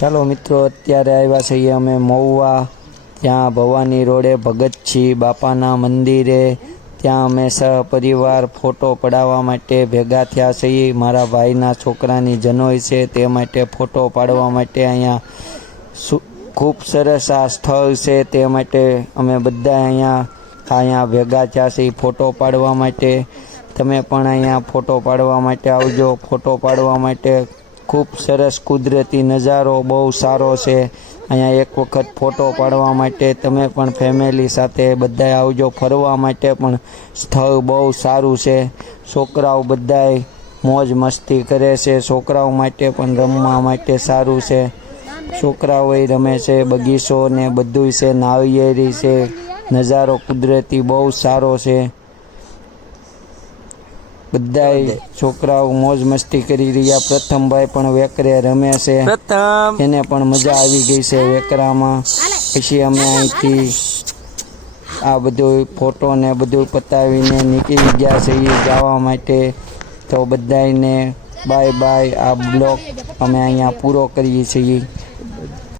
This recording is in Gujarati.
ચાલો મિત્રો, અત્યારે આવ્યા છીએ અમે મહુવા, ત્યાં ભવાની રોડે ભગતજી બાપાના મંદિરે. ત્યાં અમે સહપરિવાર ફોટો પડાવવા માટે ભેગા થયા છીએ. મારા ભાઈના છોકરાની જનોઈ છે, તે માટે ફોટો પાડવા માટે અહીંયા ખૂબ સરસ આ સ્થળ છે, તે માટે અમે બધા અહીંયા ભેગા થયા છીએ ફોટો પાડવા માટે. તમે પણ અહીંયા ફોટો પાડવા માટે આવજો. ફોટો પાડવા માટે ખૂબ સરસ કુદરતી નજારો બહુ સારો છે. અહીંયા એક વખત ફોટો પાડવા માટે તમે પણ ફેમિલી સાથે બધાય આવજો. ફરવા માટે પણ સ્થળ બહુ સારું છે. છોકરાઓ બધાય મોજ મસ્તી કરે છે. છોકરાઓ માટે પણ રમવા માટે સારું છે. છોકરાઓ રમે છે, બગીચો ને બધું છે, નાળિયેરી છે. નજારો કુદરતી બહુ સારો છે. બધાય છોકરાઓ મોજ મસ્તી કરી રહ્યા. પ્રથમભાઈ પણ વેકરે રમે છે, એને પણ મજા આવી ગઈ છે વેકરામાં. પછી અમે અહીંથી આ બધું ફોટો ને બધું પતાવીને નીકળી ગયા છીએ જવા માટે. તો બધાને બાય બાય. આ બ્લોગ અમે અહીંયા પૂરો કરીએ છીએ.